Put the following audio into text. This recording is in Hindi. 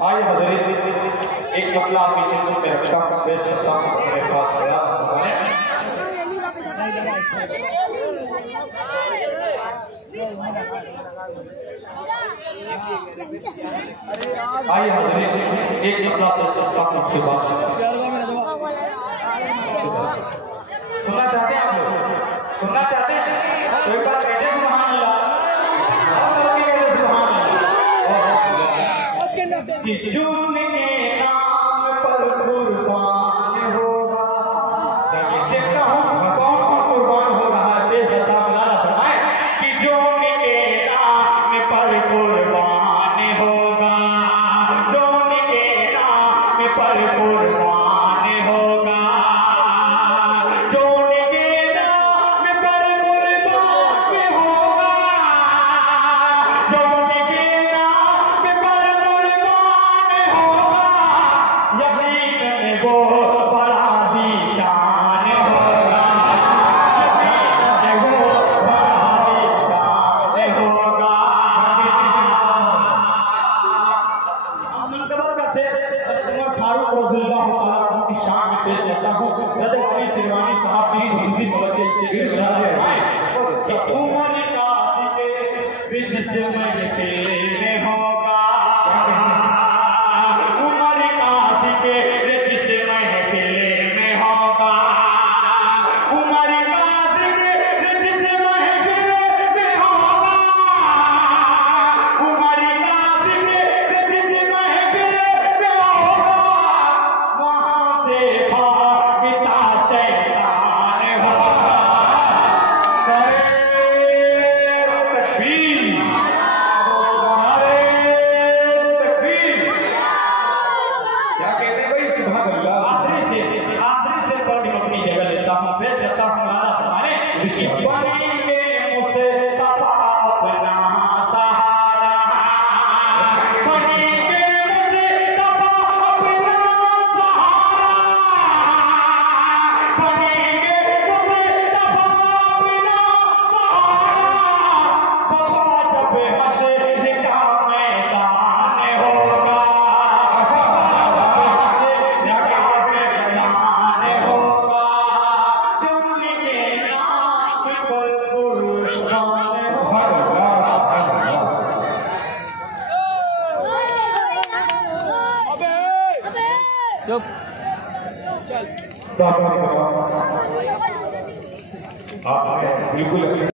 आइए हज़रात, एक मसला पीछे को रखता हूं, पेश करता हूं मेरे पास आइए हज़रात, एक मसला पेश करता हूं उसके बाद सुनना चाहते हैं आप लोग? सुनना चाहते हैं तो एक बार कहते हैं सुभान अल्लाह और सुभान अल्लाह कि जून के नाम पर कुर्बान होगा। देखता हूँ कौन कौन कुर्बान हो रहा है। देश का बुलाना फरमाए कि जून के नाम पर कुर्बान होगा, जून के नाम पर कुर्बान होगा, जून के नाम पर कुर्बान होगा, जून के नाम पर यकीन में वो बड़ा निशान होगा, यकीन में वो बड़ा निशान होगा। मंतबर का शेर उमर फारूक रज़ियल्लाहु ताला अन्हु की शान में पेश करता हूँ। रज़ा अली सिरवानी साहब की खुसूसी तवज्जो से इरशाद है कि उमर का बिच से मैं तेरे होगा, चुप बिल्कुल